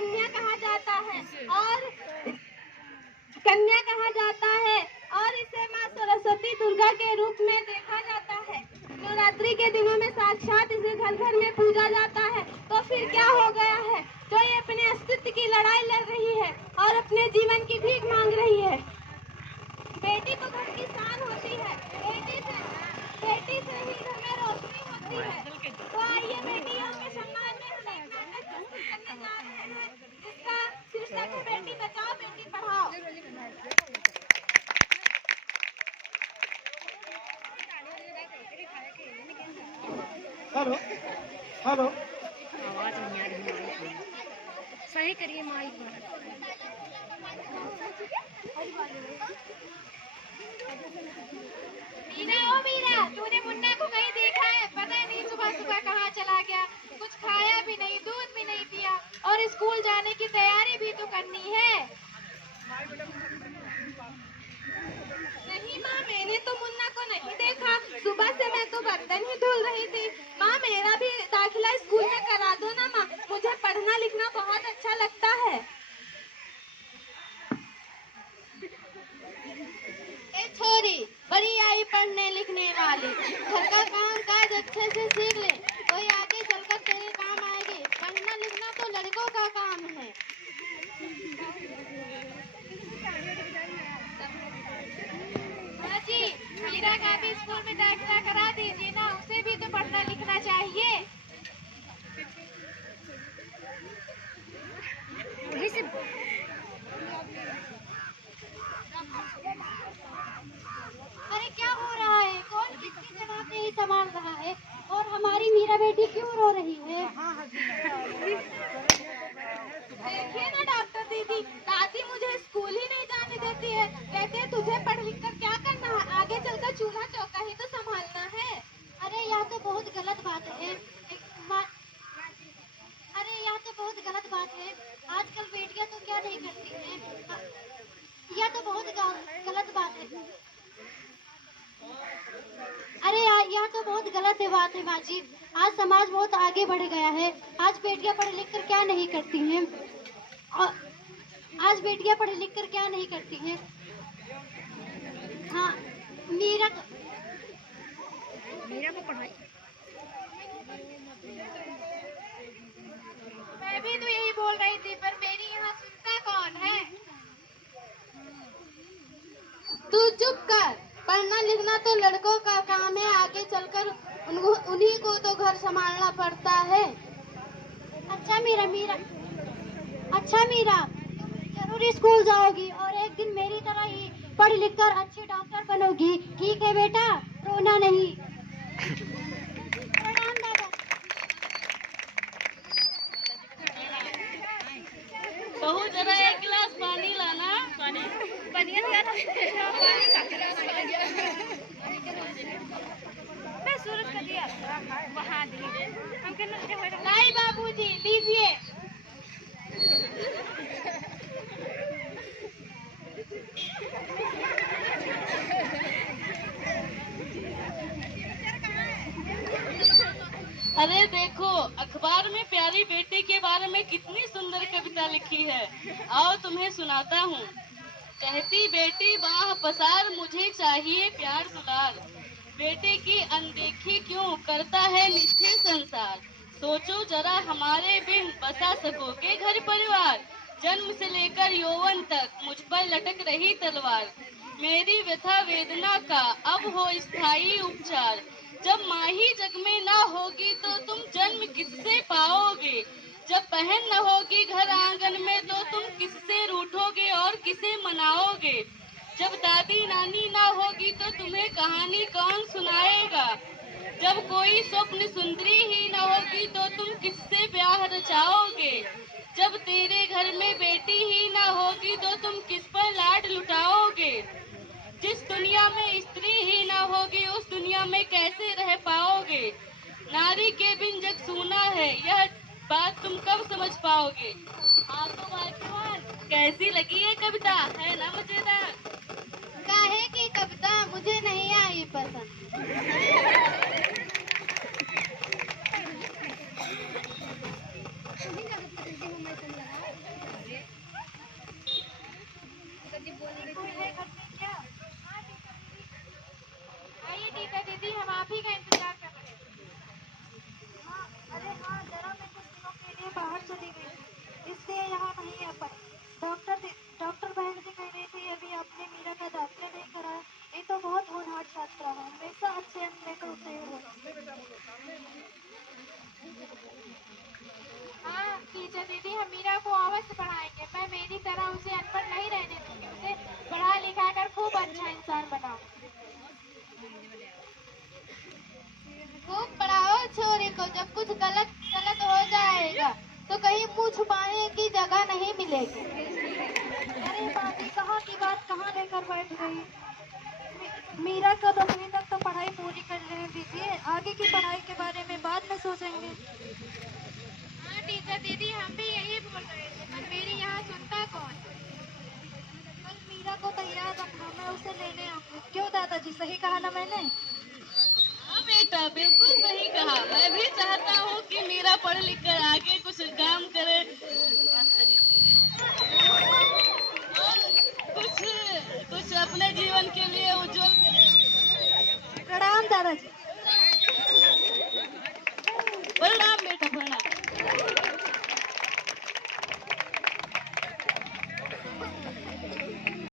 कन्या कहा जाता है और कन्या कहा जाता है और इसे माँ सरस्वती दुर्गा के रूप में देखा जाता है। नवरात्रि के दिनों में साक्षात इसे घर घर में पूजा जाता है। तो फिर क्या हो गया है जो ये अपने अस्तित्व की लड़ाई लड़ रही है और अपने जीवन की भीख मांग रही है। बेटी तो घर की शान होती है, बेटी से ही घर में रोशनी होती है। तो आइए बेटियों के सम्मान में हम एक नाटक प्रस्तुत करने जा रहे हैं जिसका शीर्षक है बेटी बचाओ बेटी पढ़ाओ। हेलो हेलो, आवाज नहीं आ रही, सही करिए माइक पर। मीरा ओ मीरा, तूने मुन्ना को कहीं देखा है? पता नहीं सुबह सुबह कहाँ चला गया, कुछ खाया भी नहीं, दूध भी नहीं पिया और स्कूल जाने की तैयारी भी तो करनी है। नहीं माँ, मैंने तो मुन्ना को नहीं देखा। सुबह से मैं तो बर्तन ही धुल रही थी। माँ मेरा भी दाखिला स्कूल में करा दो ना माँ, मुझे पढ़ना लिखना बहुत अच्छा लगता है। ए छोरी, बड़ी आई पढ़ने लिखने वाली, घर का काम काज अच्छे से सीख ले, कोई आगे चलकर तेरे काम आएगी। पढ़ना लिखना तो लड़कों का काम है। जी, मीरा का भी स्कूल में दाखिला करा दीजिए ना, उसे भी तो पढ़ना लिखना चाहिए। अरे क्या हो रहा है? कौन किसकी जगह पे ही संभाल रहा है? और हमारी मीरा बेटी क्यों रो रही है? देखिए ना डॉक्टर दीदी, दादी मुझे स्कूल ही नहीं जाने देती है। कहते हैं तुझे पढ़ लिख कर क्या करना है, आगे चलकर चूल्हा चौका ही तो संभालना है। अरे यह तो बहुत गलत बात है। अरे यह तो बहुत गलत बात है। आजकल बेटियां तो क्या नहीं करती हैं। यह तो बहुत गलत बात है। अरे यह तो बहुत गलत है बात है माँ जी। आज समाज बहुत आगे बढ़ गया है। आज बेटियां पढ़ लिख कर क्या नहीं करती हैं। आज बेटियां पढ़ लिख कर क्या नहीं करती हैं। हाँ, मीरा को पढ़ाई। मैं भी तो यही बोल रही थी, पर मेरी यहाँ सुनता कौन है। तू चुप कर। पढ़ना लिखना तो लड़कों का काम है, आगे चलकर उन्हीं को तो घर संभालना पड़ता है। अच्छा मीरा, जरूर स्कूल जाओगी और एक दिन मेरी तरह ही पढ़ लिख कर अच्छी डॉक्टर बनोगी। ठीक है बेटा, रोना नहीं। प्रणाम दादा। बहू जरा एक गिलास पानी लाना। पानी मैं सूरज का दिया वहाँ लाई बाबूजी, लीजिए। अरे देखो, अखबार में प्यारी बेटी के बारे में कितनी सुंदर कविता लिखी है। आओ तुम्हें सुनाता हूँ। कहती बेटी बाह पसार, मुझे चाहिए प्यार दुलार। बेटे की अनदेखी क्यों करता है निष्ठुर संसार। सोचो जरा हमारे बिन बसा सकोगे घर परिवार। जन्म से लेकर यौवन तक मुझ पर लटक रही तलवार। मेरी व्यथा वेदना का अब हो स्थायी उपचार। जब माँ ही जग में ना होगी तो तुम जन्म किससे पाओगे। जब बहन न होगी घर आंगन में तो तुम किससे रूठोगे और किसे मनाओगे। जब दादी नानी ना होगी तो तुम्हें कहानी कौन सुनाएगा। जब कोई स्वप्न सुंदरी ही न होगी तो तुम किससे ब्याह रचाओगे। जब तेरे घर में बेटी ही ना होगी तो तुम किस पर लाड लुटाओगे। जिस दुनिया में स्त्री ही ना होगी उस दुनिया में कैसे रह पाओगे। नारी के बिन जग सूना है, यह बात तुम कब समझ पाओगे। हाँ तो भाग्यवान, कैसी लगी ये कविता, है ना मजेदार। काहे की कविता मुझे नहीं आई पसंद। बाहर चली गई थी, इसलिए यहाँ नहीं आ पाई। डॉक्टर बहन जी कह रही थी अभी आपने मीरा का दाखिला नहीं कराया। ये तो बहुत होनहार छात्रा है, हमेशा अच्छे अंक लेकर उत्तीर्ण हो। हाँ टीचर दीदी, हम मीरा को अवश्य पढ़ाएंगे। मैं मेरी तरह उसे अनपढ़ नहीं रहने दूंगी, उसे पढ़ा लिखा कर खूब अच्छा इंसान बनाऊंगी। खूब पढ़ाओ छोरी को, जब कुछ गलत गलत हो जाएगा तो कहीं मुंह छुपाने की जगह नहीं मिलेगी। अरे बाबी, कहाँ की बात कहाँ लेकर बैठ गई। मीरा को 10वीं तक तो पढ़ाई पूरी कर लेने दीजिए, आगे की पढ़ाई के बारे में बाद में सोचेंगे। हाँ टीचर दीदी, हम भी यही बोल रहे थे, पर मेरी यहाँ सुनता कौन। कल मीरा को तैयार रखना, मैं उसे लेने आऊंगी। क्यों दादाजी, सही कहा ना मैंने? हाँ बेटा, बिल्कुल सही कहा। मैं भी चाहता हूँ कि मीरा पढ़ लिख कर आगे कुछ काम करे